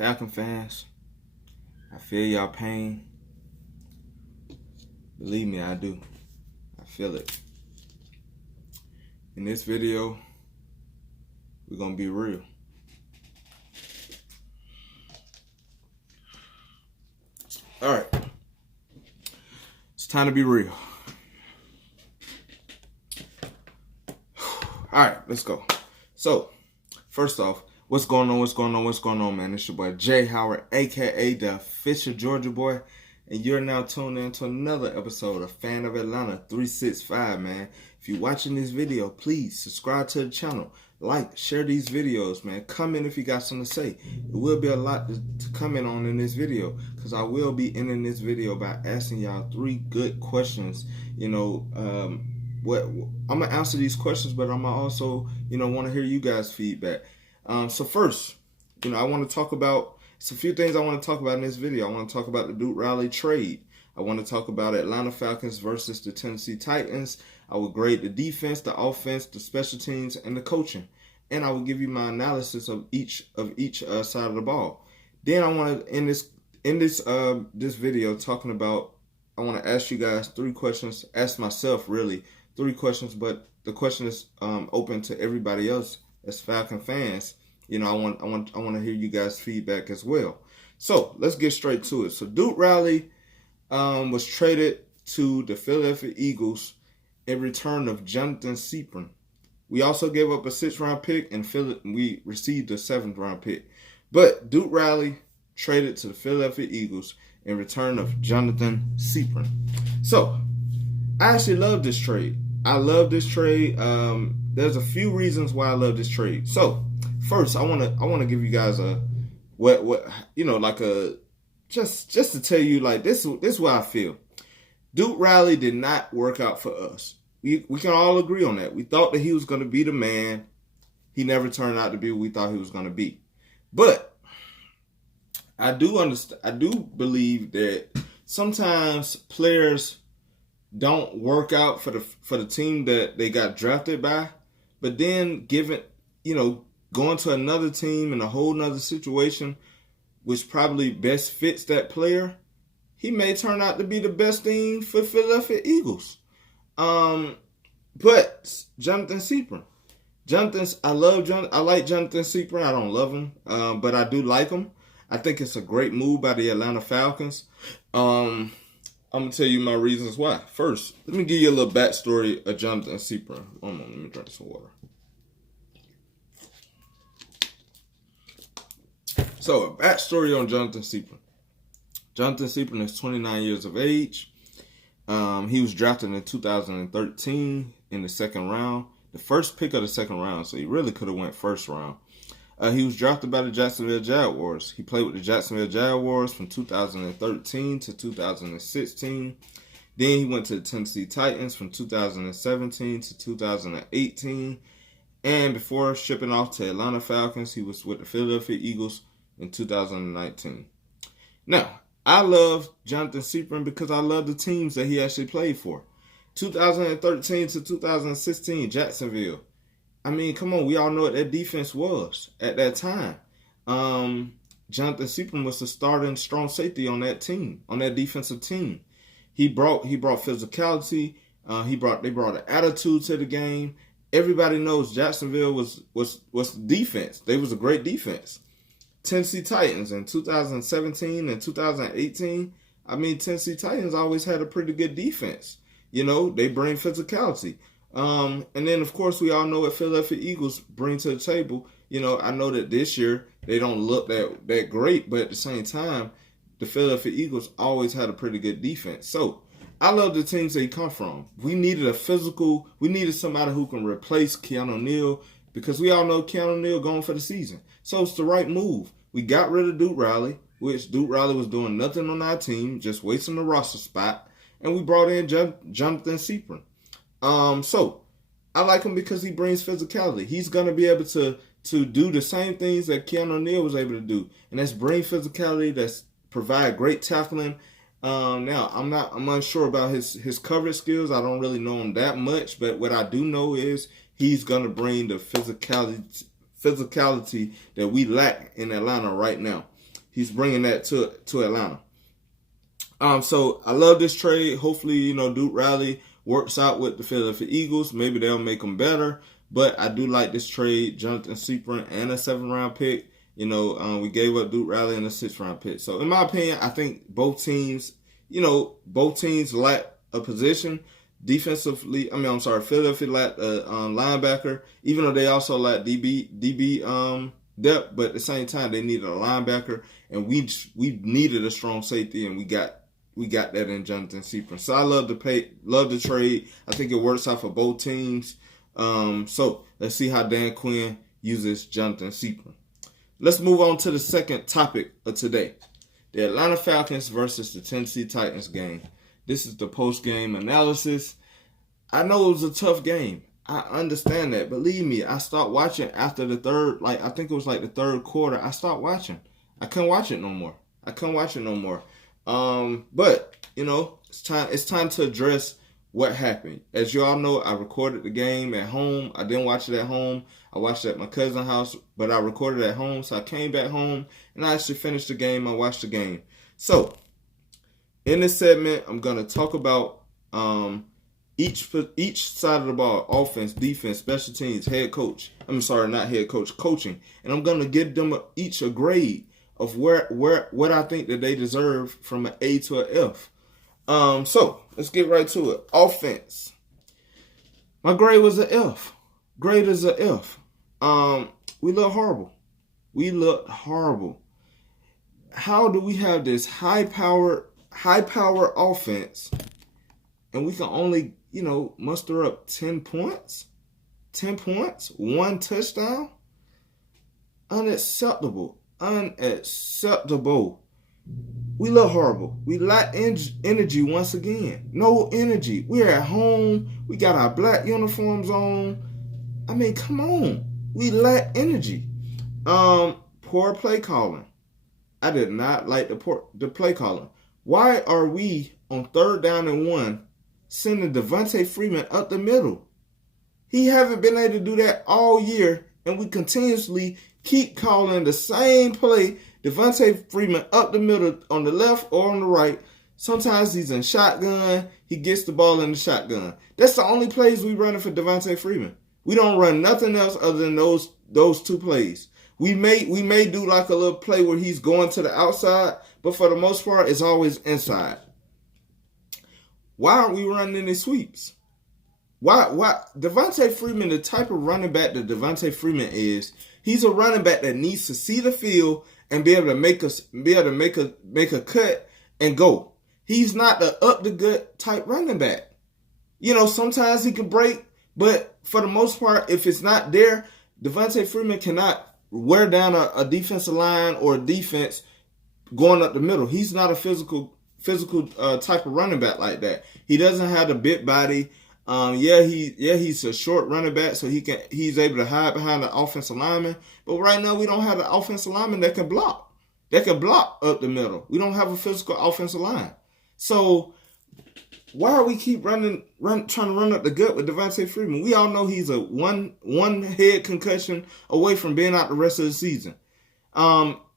Falcon fans, I feel y'all pain. Believe me, I do. I feel it. In this video, we're going to be real. All right. It's time to be real. All right, let's go. So, first off, what's going on, man? It's your boy Jay Howard, a.k.a. the official Georgia boy. And you're now tuned in to another episode of Fan of Atlanta 365, man. If you're watching this video, please subscribe to the channel. Like, share these videos, man. Comment if you got something to say. It will be a lot to comment on in this video, because I will be ending this video by asking y'all 3 good questions. I'm going to answer these questions, but I'm going to also, want to hear you guys' feedback. So first, I want to talk about, it's a few things I want to talk about in this video. I want to talk about the Duke Riley trade. I want to talk about Atlanta Falcons versus the Tennessee Titans. I will grade the defense, the offense, the special teams, and the coaching. And I will give you my analysis of each side of the ball. Then I want to end this video talking about, I want to ask you guys 3 questions, ask myself really 3 questions, but the question is open to everybody else as Falcon fans. I want to hear you guys' feedback as well. So let's get straight to it. So Duke Riley was traded to the Philadelphia Eagles in return of Jonathan Safran. We also gave up a 6th-round pick, and we received a 7th-round pick. But Duke Riley traded to the Philadelphia Eagles in return of Jonathan Safran. So I actually love this trade. I love this trade. There's a few reasons why I love this trade. So first, I want to give you guys just to tell you, like, this is what I feel. Duke Riley did not work out for us. We can all agree on that. We thought that he was going to be the man. He never turned out to be what we thought he was going to be. But I do understand. I do believe that sometimes players don't work out for the team that they got drafted by, but then going to another team in a whole nother situation, which probably best fits that player, he may turn out to be the best thing for Philadelphia Eagles. But Jonathan Safran, I like Jonathan Safran. I don't love him, but I do like him. I think it's a great move by the Atlanta Falcons. I'm gonna tell you my reasons why. First, let me give you a little backstory of Jonathan Safran. Hold on, let me drink some water. So, a backstory on Jonathan Safran. Jonathan Safran is 29 years of age. He was drafted in 2013 in the 2nd round, the first pick of the 2nd round, so he really could have went 1st round. He was drafted by the Jacksonville Jaguars. He played with the Jacksonville Jaguars from 2013 to 2016. Then he went to the Tennessee Titans from 2017 to 2018. And before shipping off to Atlanta Falcons, he was with the Philadelphia Eagles in 2019. Now, I love Jonathan Safran because I love the teams that he actually played for. 2013 to 2016, Jacksonville. I mean, come on, we all know what that defense was at that time. Jonathan Safran was the starting strong safety on that team, on that defensive team. He brought physicality. They brought an attitude to the game. Everybody knows Jacksonville was defense. They was a great defense. Tennessee Titans in 2017 and 2018. I mean, Tennessee Titans always had a pretty good defense. They bring physicality. And then, of course, we all know what Philadelphia Eagles bring to the table. I know that this year they don't look that great, but at the same time, the Philadelphia Eagles always had a pretty good defense. So I love the teams they come from. We needed somebody who can replace Keanu Neal, because we all know Keanu Neal going for the season. So it's the right move. We got rid of Duke Riley, which Duke Riley was doing nothing on our team, just wasting the roster spot. And we brought in Jonathan Safran. So I like him because he brings physicality. He's going to be able to do the same things that Keanu Neal was able to do. And that's bring physicality, that's provide great tackling. Now, I'm unsure about his coverage skills. I don't really know him that much. But what I do know is he's going to bring the physicality that we lack in Atlanta right now. he's bringing that to Atlanta. So I love this trade. Hopefully, Duke Riley works out with the Philadelphia Eagles. Maybe they'll make them better. But I do like this trade, Jonathan Safran and a 7th-round pick. We gave up Duke Riley and a 6th-round pick. So in my opinion, I think both teams lack a position. Defensively, Philadelphia lacked a linebacker, even though they also lacked DB depth. But at the same time, they needed a linebacker, and we needed a strong safety, and we got that in Jonathan Safran. So I love the trade. I think it works out for both teams. So let's see how Dan Quinn uses Jonathan Safran. Let's move on to the second topic of today. The Atlanta Falcons versus the Tennessee Titans game. This is the post-game analysis. I know it was a tough game. I understand that. Believe me, I stopped watching after the third, I think it was the third quarter. I stopped watching. I couldn't watch it no more. But, it's time to address what happened. As you all know, I recorded the game at home. I didn't watch it at home. I watched it at my cousin's house, but I recorded it at home. So I came back home, and I actually finished the game. I watched the game. So, in this segment, I'm going to talk about each side of the ball: offense, defense, special teams, coaching. And I'm going to give them each a grade of what I think that they deserve from an A to an F. So let's get right to it. Offense. My grade was an F. Grade is an F. We look horrible. How do we have this high power offense, and we can only, muster up 10 points? 10 points? 1 touchdown? Unacceptable. We look horrible. We lack energy once again. No energy. We're at home. We got our black uniforms on. I mean, come on. We lack energy. Poor play calling. I did not like the play calling. Why are we on 3rd down and 1 sending Devontae Freeman up the middle? He haven't been able to do that all year, and we continuously keep calling the same play. Devontae Freeman up the middle on the left or on the right. Sometimes he's in shotgun. He gets the ball in the shotgun. That's the only plays we running for Devontae Freeman. We don't run nothing else other than those 2 plays. We may do like a little play where he's going to the outside, but for the most part, it's always inside. Why aren't we running any sweeps? Why Devontae Freeman, the type of running back that Devontae Freeman is, he's a running back that needs to see the field and be able to make a cut and go. He's not the up the gut type running back. Sometimes he can break, but for the most part, if it's not there, Devontae Freeman cannot wear down a defensive line or a defense going up the middle. He's not a physical type of running back like that. He doesn't have the big body. He's a short running back, so he's able to hide behind the offensive lineman. But right now, we don't have an offensive lineman that can block. That can block up the middle. We don't have a physical offensive line. So why are we keep trying to run up the gut with Devontae Freeman? We all know he's a one head concussion away from being out the rest of the season.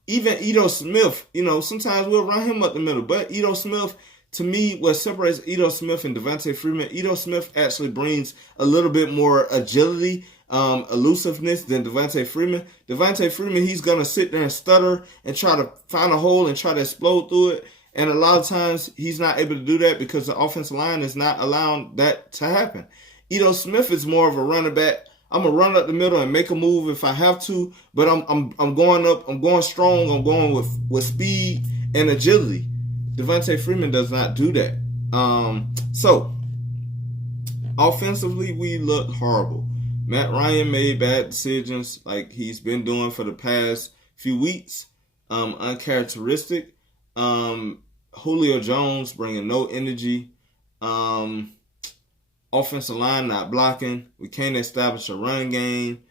Even Ito Smith, sometimes we'll run him up the middle. But Ito Smith, to me, what separates Ito Smith and Devontae Freeman, Ito Smith actually brings a little bit more agility, elusiveness than Devontae Freeman. Devontae Freeman, he's going to sit there and stutter and try to find a hole and try to explode through it. And a lot of times he's not able to do that because the offensive line is not allowing that to happen. Ito Smith is more of a running back. I'm going to run up the middle and make a move if I have to, but I'm going up, I'm going strong, I'm going with speed and agility. Devontae Freeman does not do that. So, offensively, we look horrible. Matt Ryan made bad decisions like he's been doing for the past few weeks. Uncharacteristic. Julio Jones bringing no energy. Offensive line not blocking. We can't establish a run game.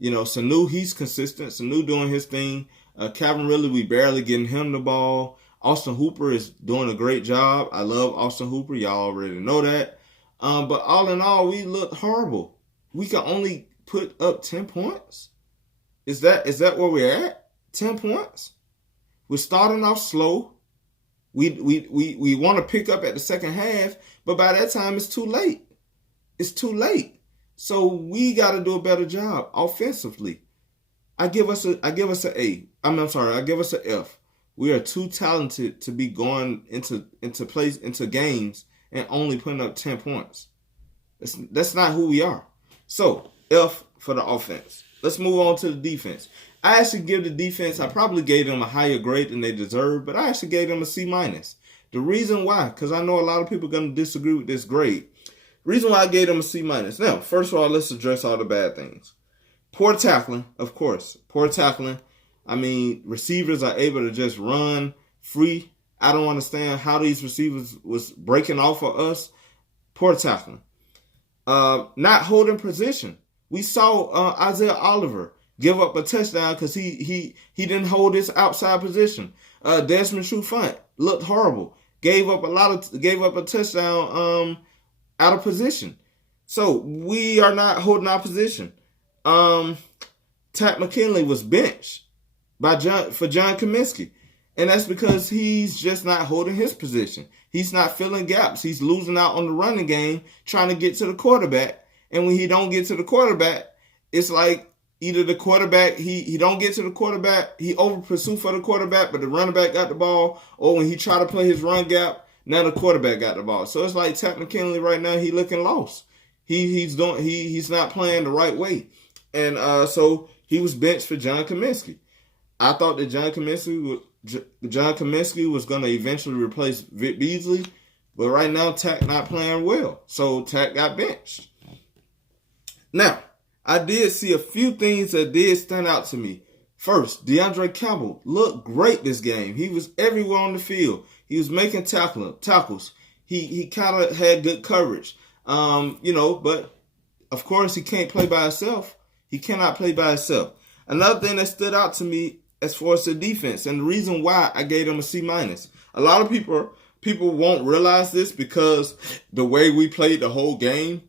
Sanu, he's consistent. Sanu doing his thing. Calvin Ridley, we barely getting him the ball. Austin Hooper is doing a great job. I love Austin Hooper. Y'all already know that. But all in all, we look horrible. We can only put up 10 points. Is that where we're at? 10 points? We're starting off slow. We want to pick up at the second half, but by that time it's too late. It's too late. So we got to do a better job offensively. I give us an A. I give us an F. We are too talented to be going into games and only putting up 10 points. That's not who we are. So F for the offense. Let's move on to the defense. I actually give the defense, I probably gave them a higher grade than they deserve, but I actually gave them a C-. The reason why, because I know a lot of people are going to disagree with this grade. The reason why I gave them a C-. Now, first of all, let's address all the bad things. Poor tackling, of course. Poor tackling. I mean, receivers are able to just run free. I don't understand how these receivers was breaking off of us. Poor tackling. Not holding position. We saw Isaiah Oliver give up a touchdown because he didn't hold his outside position. Desmond Trufant looked horrible. Gave up a touchdown out of position. So we are not holding our position. Pat McKinley was benched for John Cominsky. And that's because he's just not holding his position. He's not filling gaps. He's losing out on the running game, trying to get to the quarterback. And when he don't get to the quarterback, it's like either the quarterback, he don't get to the quarterback, he over pursue for the quarterback, but the running back got the ball, or when he try to play his run gap, now the quarterback got the ball. So it's like Pat McKinley right now, he looking lost. He's not playing the right way. And so he was benched for John Cominsky. I thought that John Cominsky was going to eventually replace Vic Beasley, but right now Tack not playing well, so Tack got benched. Now, I did see a few things that did stand out to me. First, DeAndre Campbell looked great this game. He was everywhere on the field. He was making tackles. He kind of had good coverage, but of course he can't play by himself. He cannot play by himself. Another thing that stood out to me as far as the defense, and the reason why I gave them a C-. A lot of people won't realize this because the way we played the whole game,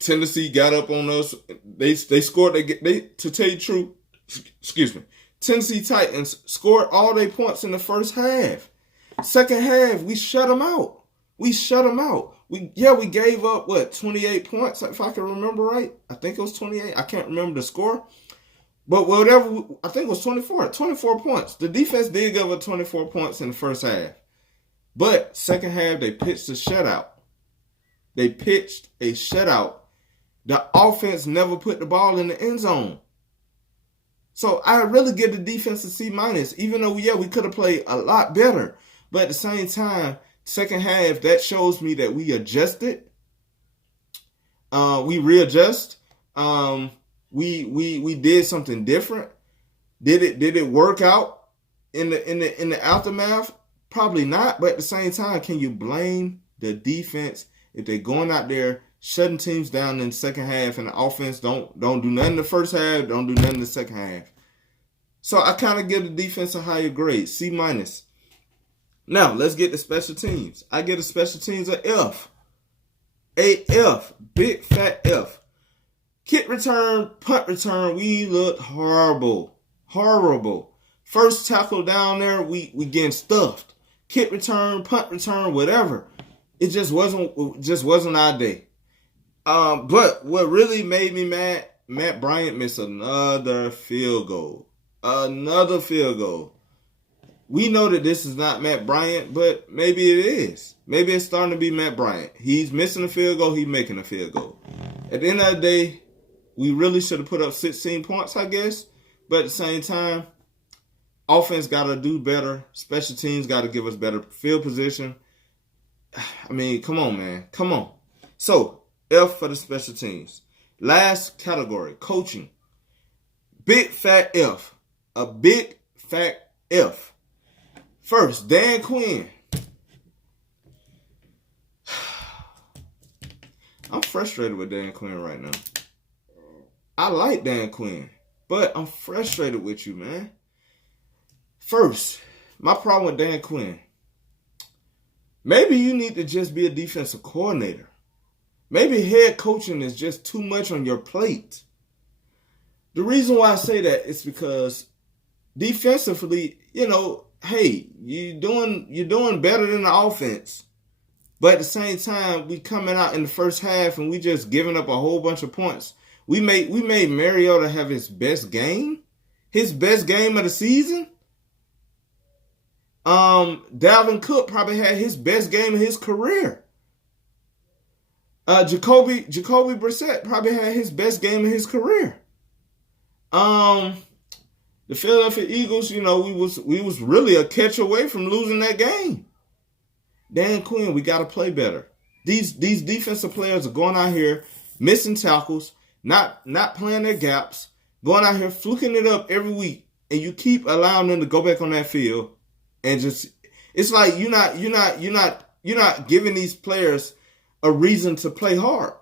Tennessee got up on us. They scored. To tell you the truth, Tennessee Titans scored all their points in the first half. Second half, we shut them out. We gave up 28 points, if I can remember right. I think it was 28. I can't remember the score. But whatever, I think it was 24. 24 points. The defense did give up 24 points in the first half. But second half, they pitched a shutout. The offense never put the ball in the end zone. So I really give the defense a C-, even though, we could have played a lot better. But at the same time, second half, that shows me that we adjusted. We readjust. We did something different. Did it work out in the aftermath? Probably not. But at the same time, can you blame the defense if they're going out there shutting teams down in the second half and the offense don't do nothing in the first half, don't do nothing in the second half? So I kind of give the defense a higher grade, C-. Now let's get to special teams. I give the special teams an F. A F, big fat F. Kick return, punt return, we looked horrible. First tackle down there, we getting stuffed. Kick return, punt return, whatever. It just wasn't our day. But what really made me mad, Matt Bryant missed another field goal. We know that this is not Matt Bryant, but maybe it is. Maybe it's starting to be Matt Bryant. He's missing a field goal, he's making a field goal. At the end of the day, we really should have put up 16 points, I guess. But at the same time, offense got to do better. Special teams got to give us better field position. I mean, come on, man. Come on. So, F for the special teams. Last category, coaching. Big fat F. A big fat F. First, Dan Quinn. I'm frustrated with Dan Quinn right now. I like Dan Quinn, but I'm frustrated with you, man. First, my problem with Dan Quinn. Maybe you need to just be a defensive coordinator. Maybe head coaching is just too much on your plate. The reason why I say that is because defensively, hey, you're doing better than the offense. But at the same time, we coming out in the first half and we just giving up a whole bunch of points. We made Mariota have his best game of the season. Dalvin Cook probably had his best game of his career. Jacoby Brissett probably had his best game of his career. The Philadelphia Eagles, we was really a catch away from losing that game. Dan Quinn, we got to play better. These defensive players are going out here missing tackles, not playing their gaps, going out here fluking it up every week, and you keep allowing them to go back on that field and just it's like you're not giving these players a reason to play hard.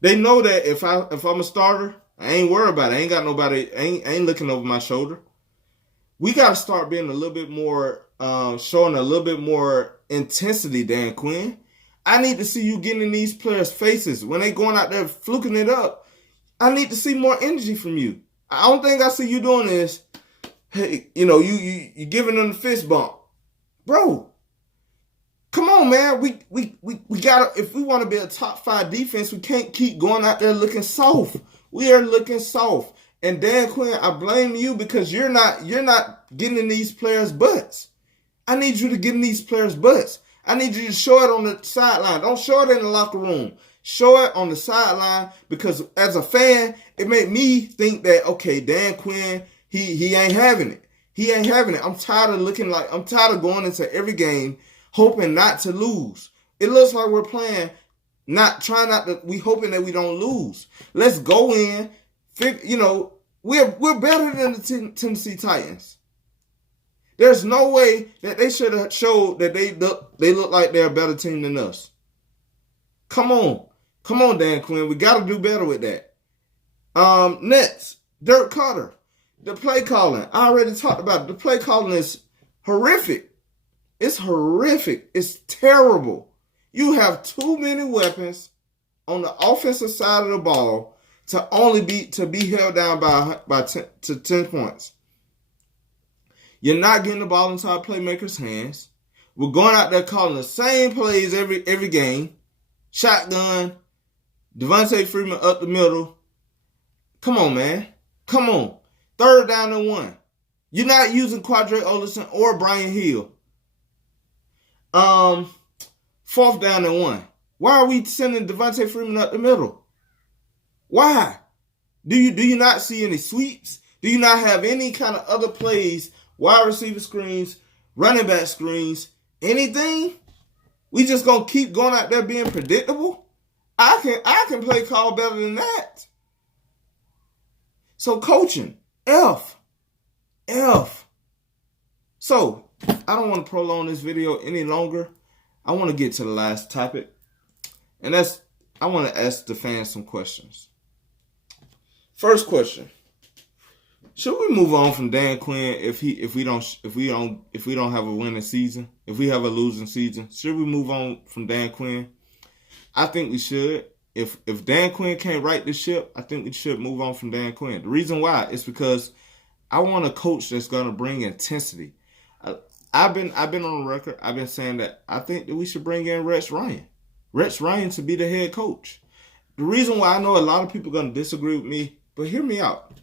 They know that if I'm a starter, I ain't worried about it. I ain't got nobody. I ain't looking over my shoulder. We got to start being a little bit more, showing a little bit more intensity, Dan Quinn. I need to see you getting in these players' faces when they going out there fluking it up. I need to see more energy from you. I don't think I see you doing this. Hey, you giving them the fist bump, bro. Come on, man. We gotta. If we want to be a top 5 defense, we can't keep going out there looking soft. We are looking soft. And Dan Quinn, I blame you because you're not getting in these players' butts. I need you to get in these players' butts. I need you to show it on the sideline. Don't show it in the locker room. Show it on the sideline because as a fan, it made me think that, okay, Dan Quinn, he ain't having it. He ain't having it. I'm tired of going into every game hoping not to lose. It looks like we're playing, we hoping that we don't lose. Let's go in. We're better than the Tennessee Titans. There's no way that they should have showed that they look like they're a better team than us. Come on, Dan Quinn. We got to do better with that. Next, Dirk Cutter. The play calling. I already talked about it. The play calling is horrific. It's horrific. It's terrible. You have too many weapons on the offensive side of the ball to be held down by 10 points. You're not getting the ball into our playmakers' hands. We're going out there calling the same plays every game. Shotgun, Devontae Freeman up the middle. Come on, man. Come on. 3rd down and 1. You're not using Quadre Olison or Brian Hill. 4th down and 1. Why are we sending Devontae Freeman up the middle? Why? Do you not see any sweeps? Do you not have any kind of other plays, wide receiver screens, running back screens, anything? We just gonna keep going out there being predictable? I can play call better than that. So coaching, F. So I don't want to prolong this video any longer. I want to get to the last topic, and I want to ask the fans some questions. First question: should we move on from Dan Quinn if we don't have a winning season? If we have a losing season, should we move on from Dan Quinn? I think we should. If Dan Quinn can't right the ship, I think we should move on from Dan Quinn. The reason why is because I want a coach that's going to bring intensity. I've been on the record. I've been saying that I think that we should bring in Rex Ryan to be the head coach. The reason why I know a lot of people are going to disagree with me, but hear me out.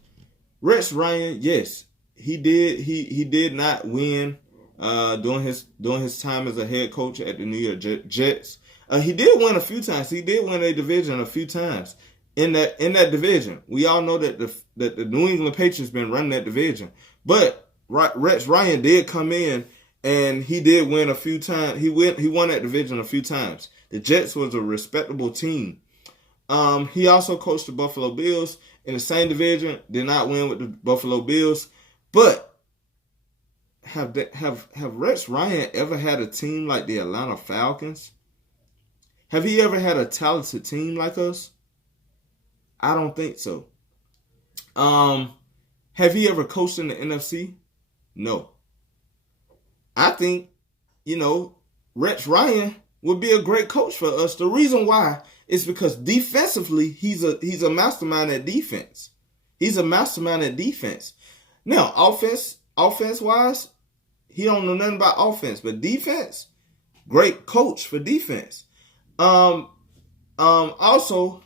Rex Ryan, yes, he did not win during his time as a head coach at the New York Jets. He did win a few times. He did win a division a few times in that division. We all know that the New England Patriots been running that division, but Rex Ryan did come in and he did win a few times. He won that division a few times. The Jets was a respectable team. He also coached the Buffalo Bills in the same division. Did not win with the Buffalo Bills, but have Rex Ryan ever had a team like the Atlanta Falcons? Have he ever had a talented team like us? I don't think so. Have he ever coached in the NFC? No. I think, Rex Ryan would be a great coach for us. The reason why is because defensively, he's a mastermind at defense. He's a mastermind at defense. Now, offense-wise, he don't know nothing about offense, but defense, great coach for defense. Also,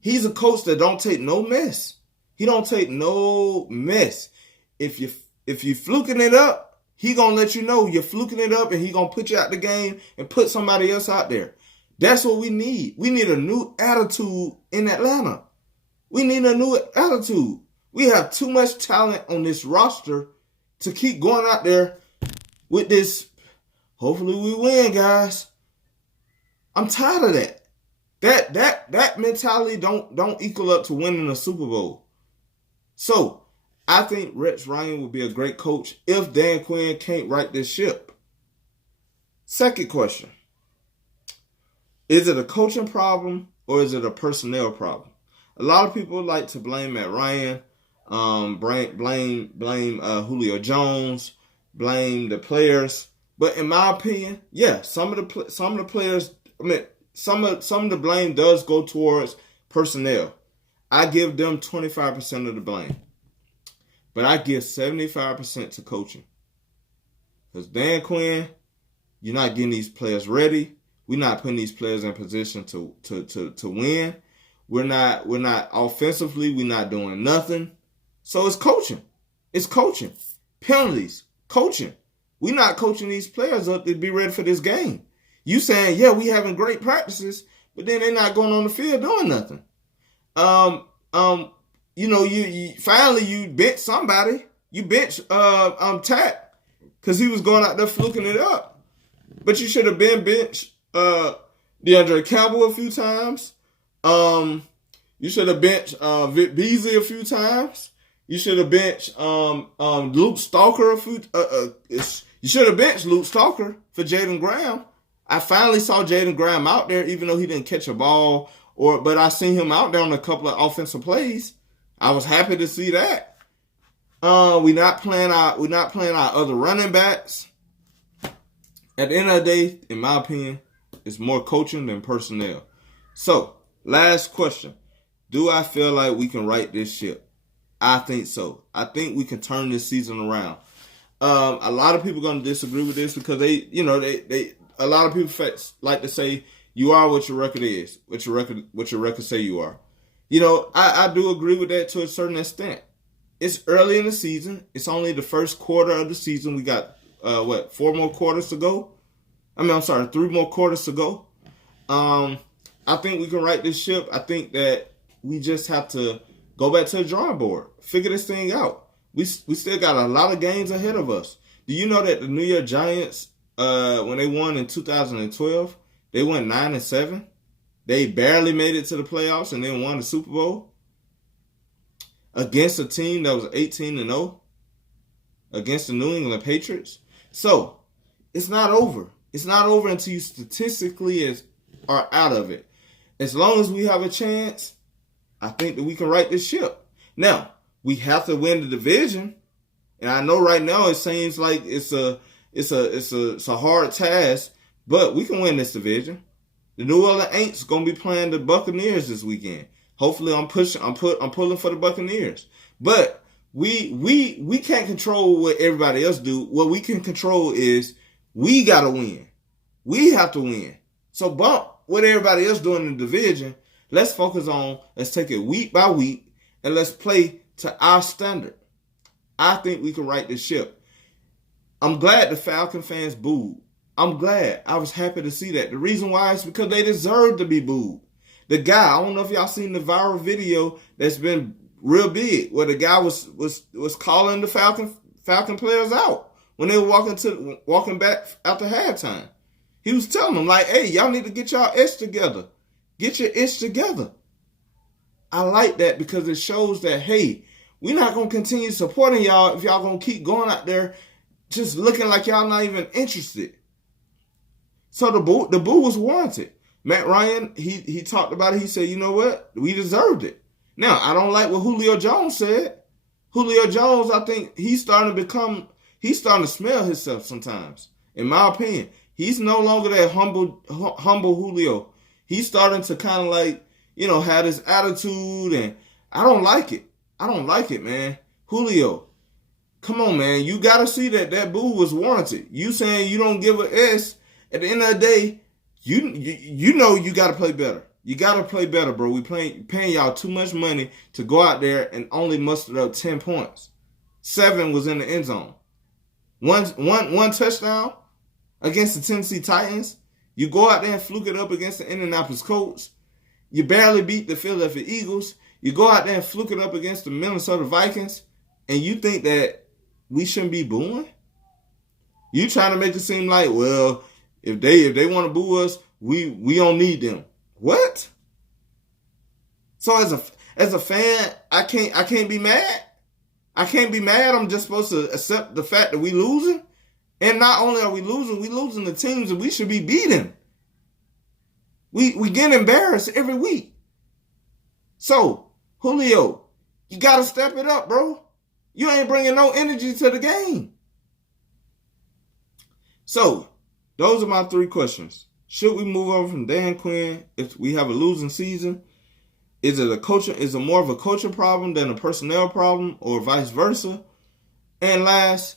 he's a coach that don't take no mess. He don't take no mess. If you fluking it up, he gonna let you know you're fluking it up, and he gonna put you out the game and put somebody else out there. That's what we need. We need a new attitude in Atlanta. We need a new attitude. We have too much talent on this roster to keep going out there with this. Hopefully we win, guys. I'm tired of that. That mentality don't equal up to winning a Super Bowl. So I think Rex Ryan would be a great coach if Dan Quinn can't right this ship. Second question. Is it a coaching problem or is it a personnel problem? A lot of people like to blame Matt Ryan, blame Julio Jones, blame the players. But in my opinion, yeah, some of the players. I mean, some of the blame does go towards personnel. I give them 25% of the blame, but I give 75% to coaching. Because Dan Quinn, you're not getting these players ready. We're not putting these players in position to win. We're not offensively. We're not doing nothing. So it's coaching. It's coaching. Penalties. Coaching. We're not coaching these players up to be ready for this game. You saying, yeah, we having great practices, but then they're not going on the field doing nothing. You finally you bench somebody. You bench Tack because he was going out there fluking it up. But you should have been benched DeAndre Campbell a few times. You should have benched Vic Beasley a few times. You should have benched Luke Stalker a few. You should have benched Luke Stalker for Jaden Graham. I finally saw Jaden Graham out there, even though he didn't catch a ball, but I seen him out there on a couple of offensive plays. I was happy to see that. We're not playing our other running backs. At the end of the day, in my opinion, it's more coaching than personnel. So, last question. Do I feel like we can right this ship? I think so. I think we can turn this season around. A lot of people are going to disagree with this because a lot of people like to say you are what your record is, what your record say you are. I do agree with that to a certain extent. It's early in the season. It's only the first quarter of the season. We got 4 more quarters to go. 3 more quarters to go. I think we can right this ship. I think that we just have to go back to the drawing board, figure this thing out. We still got a lot of games ahead of us. Do you know that the New York Giants, when they won in 2012, they went 9-7. They barely made it to the playoffs and then won the Super Bowl against a team that was 18-0 against the New England Patriots. So it's not over. It's not over until you statistically are out of it. As long as we have a chance, I think that we can right this ship. Now we have to win the division, and I know right now it seems like it's a hard task, but we can win this division. The New Orleans Saints gonna be playing the Buccaneers this weekend. Hopefully, I'm pulling for the Buccaneers. But we can't control what everybody else do. What we can control is we gotta win. We have to win. So bump what everybody else doing in the division. Let's focus on. Let's take it week by week and let's play to our standard. I think we can right this ship. I'm glad the Falcon fans booed. I'm glad. I was happy to see that. The reason why is because they deserve to be booed. The guy, I don't know if y'all seen the viral video that's been real big, where the guy was calling the Falcon players out when they were walking back after halftime. He was telling them like, "Hey, y'all need to get y'all ish together. Get your ish together." I like that because it shows that, hey, we're not gonna continue supporting y'all if y'all gonna keep going out there just looking like y'all not even interested. So the boo was warranted. Matt Ryan, he talked about it. He said, you know what? We deserved it. Now, I don't like what Julio Jones said. Julio Jones, I think he's starting to smell himself sometimes. In my opinion, he's no longer that humble Julio. He's starting to kind of like, have this attitude, and I don't like it. I don't like it, man. Julio, Come on, man. You got to see that boo was warranted. You saying you don't give an S. At the end of the day, you know you got to play better. You got to play better, bro. We paying y'all too much money to go out there and only muster up 10 points. 7 was in the end zone. One touchdown against the Tennessee Titans. You go out there and fluke it up against the Indianapolis Colts. You barely beat the Philadelphia Eagles. You go out there and fluke it up against the Minnesota Vikings. And you think that we shouldn't be booing? You trying to make it seem like, well, if they want to boo us, we don't need them. What? So as a fan, I can't be mad. I can't be mad. I'm just supposed to accept the fact that we losing. And not only are we losing the teams that we should be beating. We get embarrassed every week. So, Julio, you got to step it up, bro. You ain't bringing no energy to the game. So, those are my 3 questions. Should we move on from Dan Quinn if we have a losing season? Is it more of a coaching problem than a personnel problem, or vice versa? And last,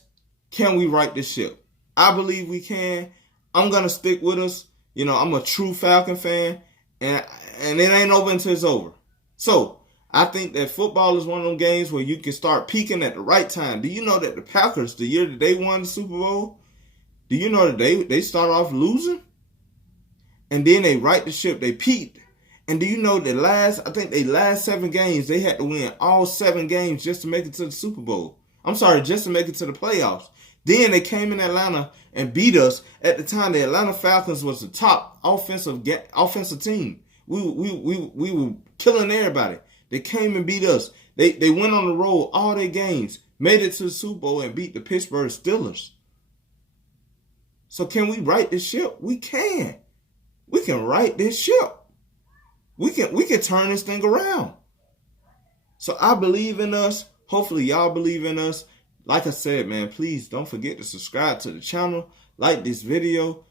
can we right this ship? I believe we can. I'm gonna stick with us. You know, I'm a true Falcon fan, and it ain't over until it's over. So I think that football is one of them games where you can start peaking at the right time. Do you know that the Packers, the year that they won the Super Bowl, do you know that they start off losing? And then they right the ship, they peaked. And do you know that last 7 games, they had to win all 7 games just to make it to the Super Bowl. I'm sorry, just to make it to the playoffs. Then they came in Atlanta and beat us. At the time, the Atlanta Falcons was the top offensive team. We were killing everybody. They came and beat us. They went on the road all their games, made it to the Super Bowl, and beat the Pittsburgh Steelers. So can we right this ship? We can. We can right this ship. We can turn this thing around. So I believe in us. Hopefully y'all believe in us. Like I said, man, please don't forget to subscribe to the channel. Like this video.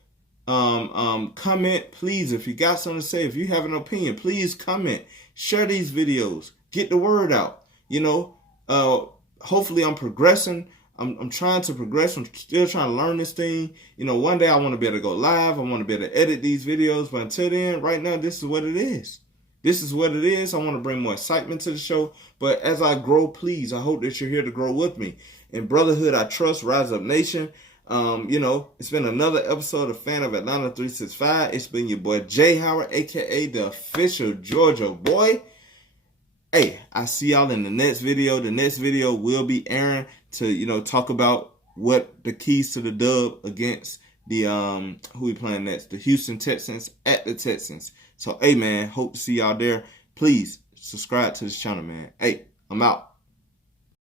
Comment, please, if you got something to say. If you have an opinion, please comment. Share these videos. Get the word out. You know, hopefully I'm progressing. I'm trying to progress. I'm still trying to learn this thing. You know, one day I want to be able to go live. I want to be able to edit these videos. But until then, right now, this is what it is. This is what it is. I want to bring more excitement to the show. But as I grow, please, I hope that you're here to grow with me. In Brotherhood, I trust. Rise Up Nation. You know, it's been another episode of Fan of Atlanta 365. It's been your boy Jay Howard, a.k.a. the official Georgia boy. Hey, I see y'all in the next video. The next video will be airing to, you know, talk about what the keys to the dub against the, who we playing next? The Houston Texans at the Texans. So, hey, man, hope to see y'all there. Please subscribe to this channel, man. Hey, I'm out.